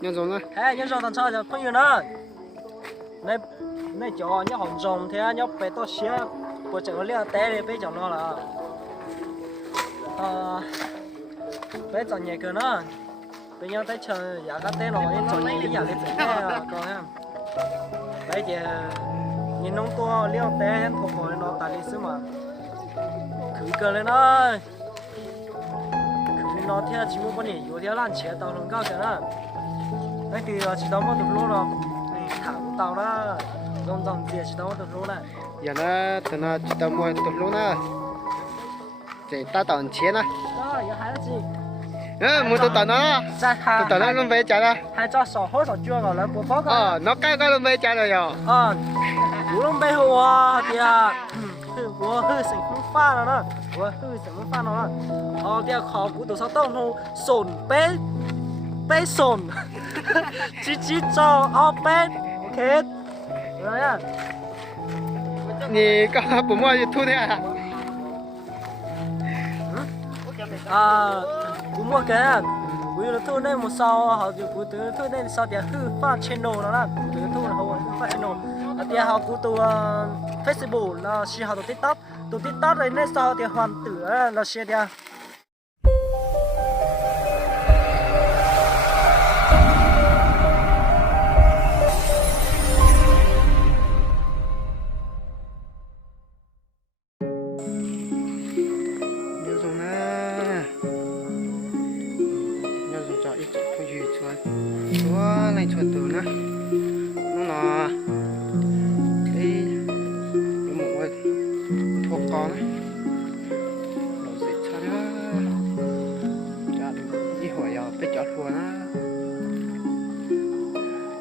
nhân giống nữa. Hey, nhân giống thằng sao giờ không nhiều nữa. Này này cho nhóc hồng rồng thế nhóc bé to xía, bộ chợ liêu té đi bé chồng nó là. Bé chọn nhẹ cơ nó. Bây giờ tới chờ giá cá té nó chọn nhẹ lý giả lên phải té coi ha. Bây giờ nhìn nông to liêu té thuộc hồi nó tại đi xứ mà. Khử cơ lên nó. Khử nó theo chỉ muốn con nhỉ, có theo lan chế tàu nó cao cái đó. Đấy thì chỉ tao mất được lúa rồi. Thẳng tàu đó. Dòng dòng gì chỉ tao mất được lúa này. Giờ nó tụi nó chỉ tao mua được lúa nữa. Chỉ ta tao chế nè. Đó, giờ hai là gì? Mua tụi tao nó. Tụi tao nó luôn về trả đó. Hai cho sò hối sò chua rồi lại bố bó coi. Nó cái luôn về trả rồi rồi. Bố luôn bê hồ thì bố hư sinh không pha nó đó. Bố hư sinh không pha nó đó. Thì khó bố tụi sao tao hồ sồn bê sồn. Chỉ cho bê. Ok. Rồi nha. Nì có bố mua thu thế à? Bố mua cái bố nó thu đây một sau họ bố từ thu đây sau thì hư phát channel nó là từ thu là họ phát channel thì họ cũng từ Facebook là share họ từ TikTok rồi nên sau thì hoàn tử là share đi. Này chuột từ nữa nó đi một thuộc con ấy nó dễ cha đó cha đi hỏi giờ phải chọn thua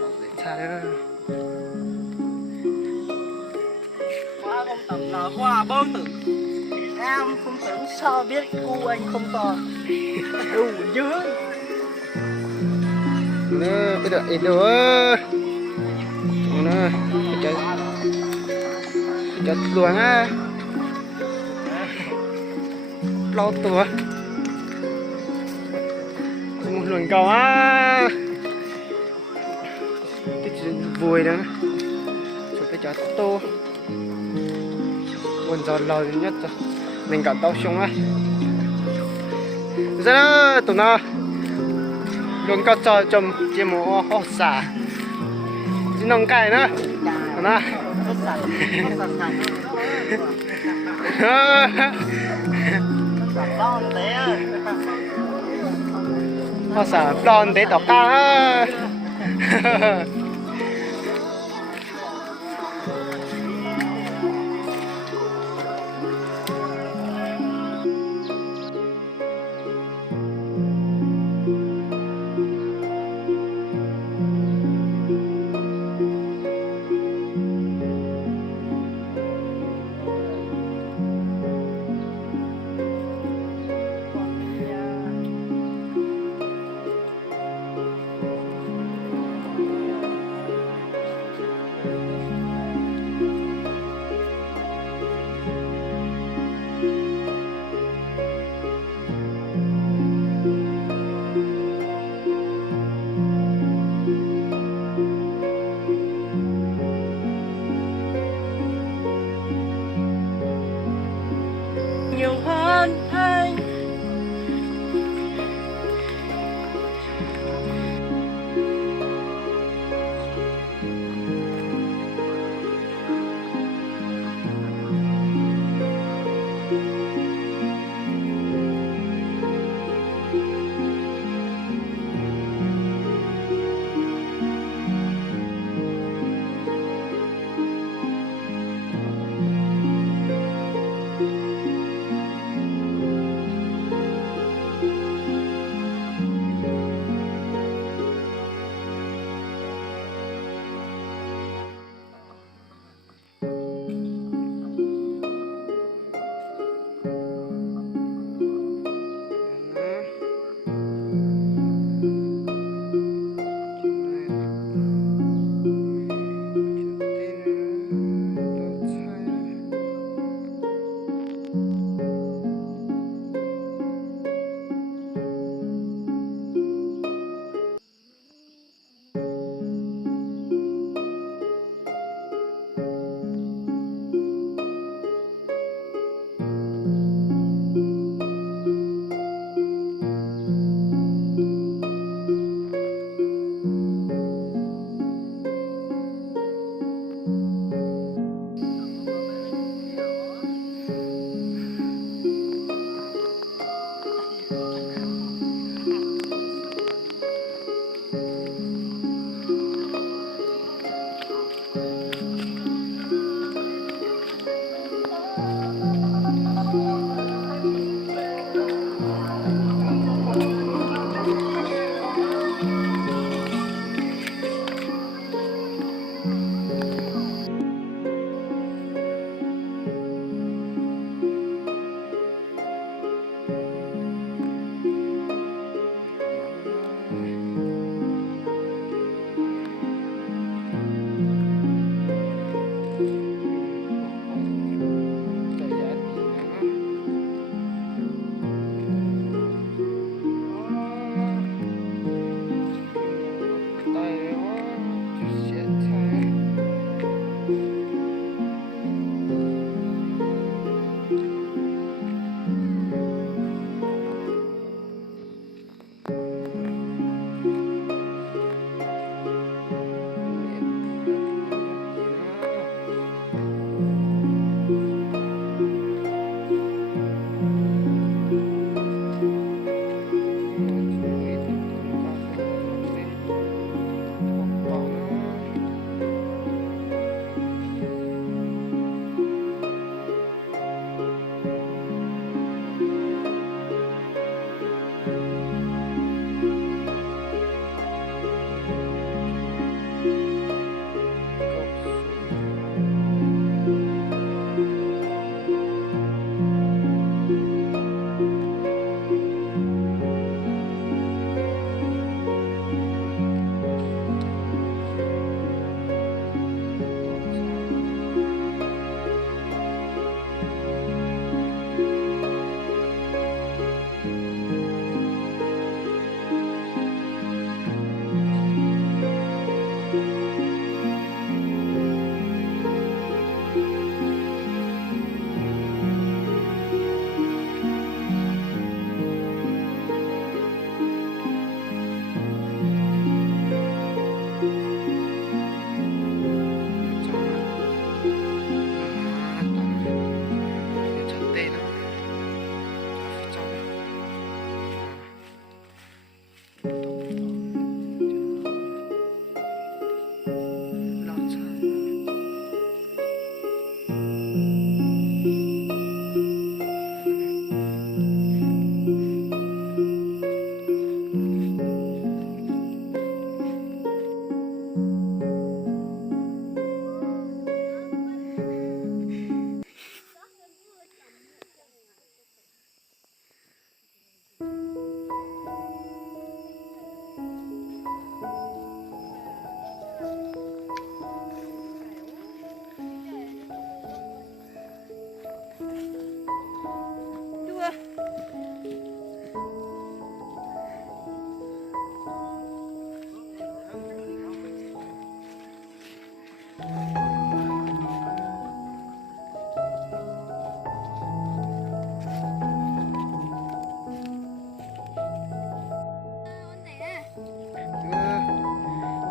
nó dễ cha đó Hoa không tập là hoa bơ tử em không tưởng sao biết cu anh không to đủ dữ nè cái đợt ít nữa nè cái luồng á lâu tuổi một luồng cầu á cái chuyện vui đó cho cái chó tô buồn giòn lò nhất rồi mình cả tao xuống á ra tụi nó luôn có cho chồng chỉ một họ xả chỉ nông cày nữa nè họ xả đòn để tỏ ca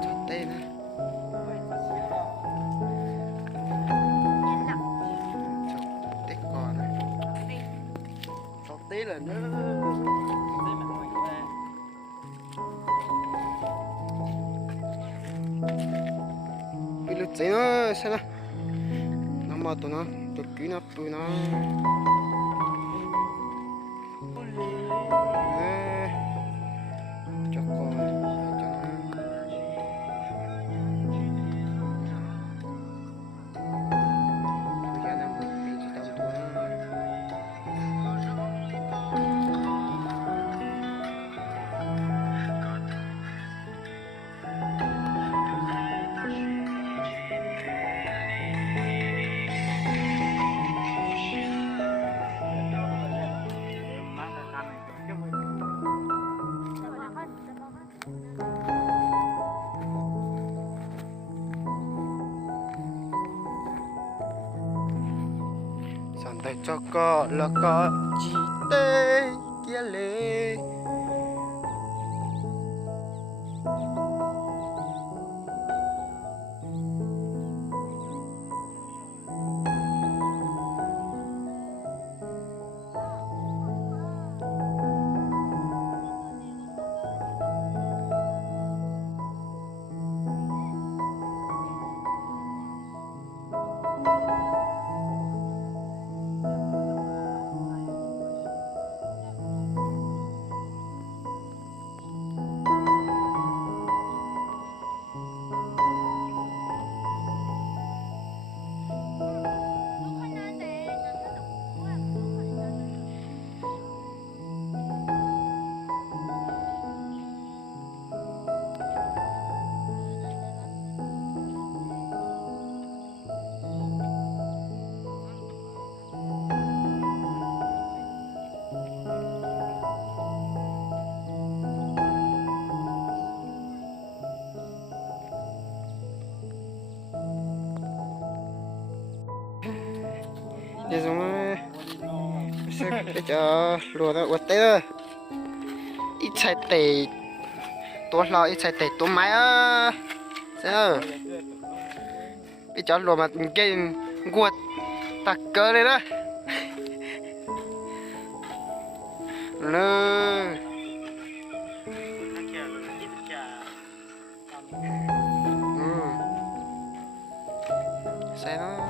chọt tê nè chọt tê còn này chọt tê là nữa bị lụt giấy nó xem nào nó mà tụi nó tụi kỹ nó tụi nó cho con cho nó bây giờ nằm bị chỉ tao tụi nó sẵn tay cho có là có chỉ tê kia lê để dùng sẽ để cho lúa nó uất tê rồi ít chạy tệตัวเราít chạy tệตัวไม้á sao để cho lúa mà cái guột tắc cơ lên đó lơ sai nó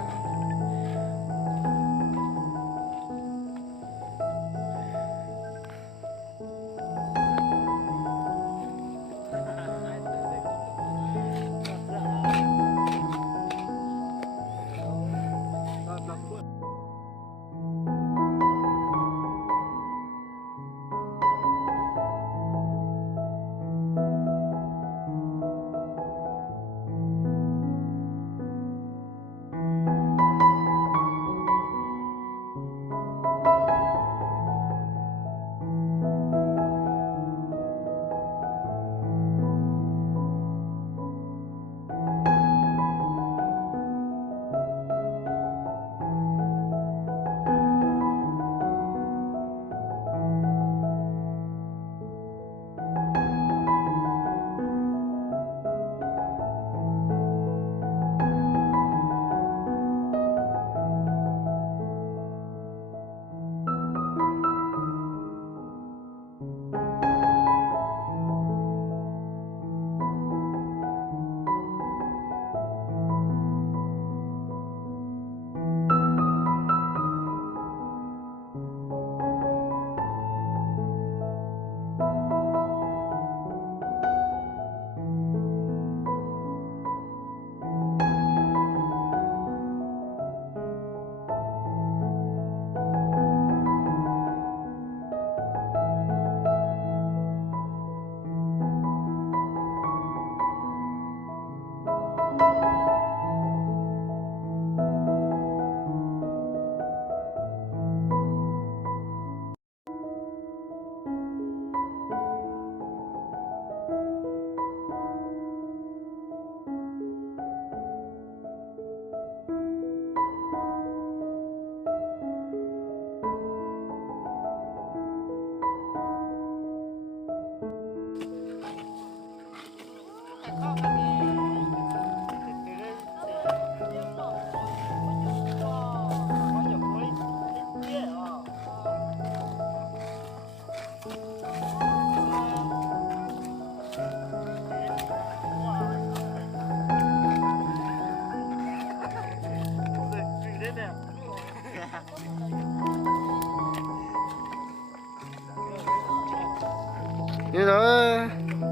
như đó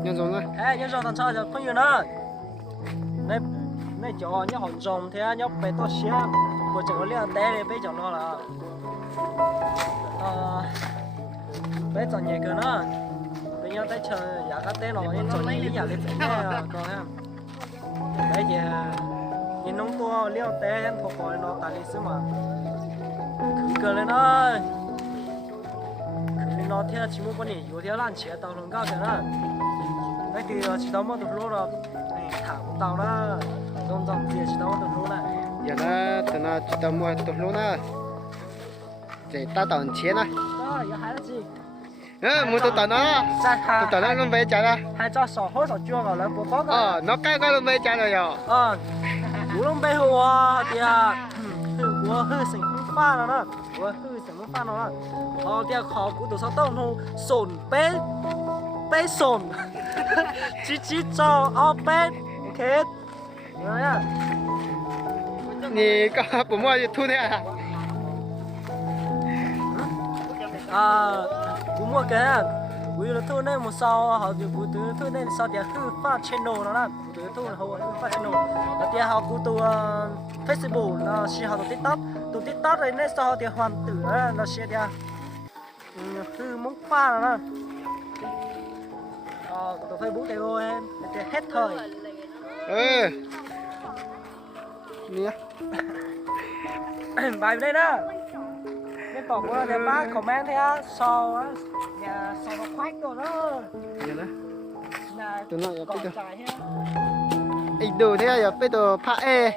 nhân giống này ê nhân thằng sao giờ không nhiều nữa này này cho nhớ hòn rồng thế nhớ bé to xía của chẳng có liên té bé chẳng nó là bé chọn nhẹ cơ nó bé nhớ tới chờ giả cái té nó nhân chọn nhẹ giả lên té còn ha bé giờ nhìn nông tua liên té nhân thuộc khỏi nó tại lý sư mà cơ lên nó nó theo chỉ muốn con này有条烂钱到很高的呢，那个知道么都路了，谈不到了，东张街知道么都路了。 giờ nó tụi nó chỉ tao mua tụi luôn á để ta tận钱á 啊，有孩子， mua tụi tận nó 在 tụi tận nó luôn về trả ra 还找小伙子叫我来播报的。 nó cái luôn về trả rồi rồi 啊，无论背后啊，对啊，我喝什么饭了呢？我喝什么饭了呢？哦，对啊，考古多少洞头笋杯笋，鸡鸡找奥杯，OK， 怎么样？ 你có bố mua gì thu thế à cũng mua cái à, bây giờ thu nên một sau họ thì bữa thứ thu nên sau thì cứ phát channel nó là bữa thứ thu là họ phát channel, là thì họ cũng tu Facebook là chỉ họ tu TikTok rồi nên sau thì hoàn tử là sẽ đi cứ muốn pha là tu Facebook thì rồi em thì hết thời. nè Bài đây đó cái tỏ của thì bác comment thế á sau á nhà sau nó khoách rồi đó giờ đó nhà tụi nó giờ còn bây giờ dài thế ít đồ thế giờ bây giờ phá e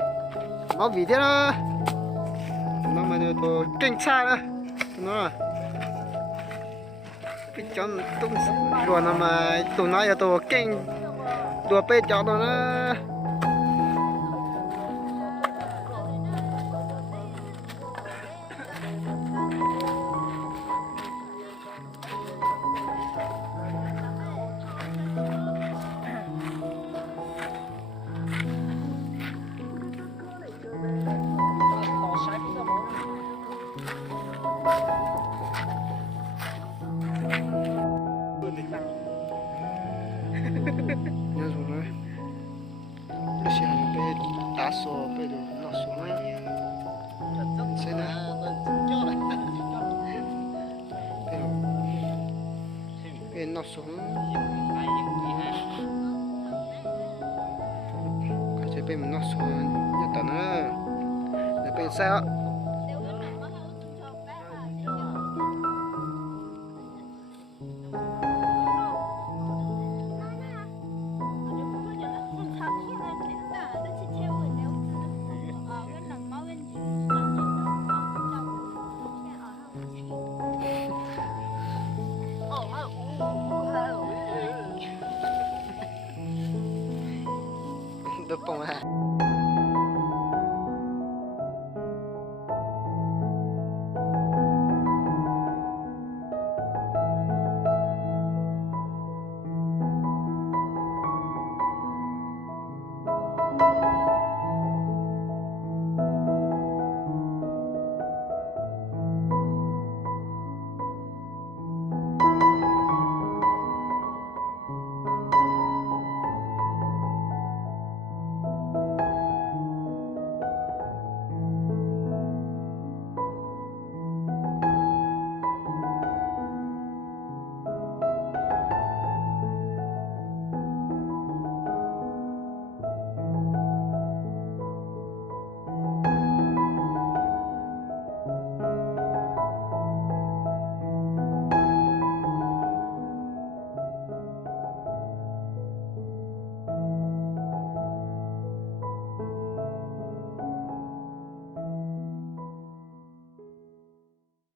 máu vị thế đó nó mà giờ tôi kinh xa đó nó cái chọn tung đùa nó mà tụi nó giờ tôi kinh đùa bê chọn nó tỏ sai cái đó nhớ rồi đấy nó sẽ là bê đá sò bê đồ nó xuống ấy sẽ là bê nó xuống cái chế bê mình nó xuống nhất tận nữa để bê sao được bông à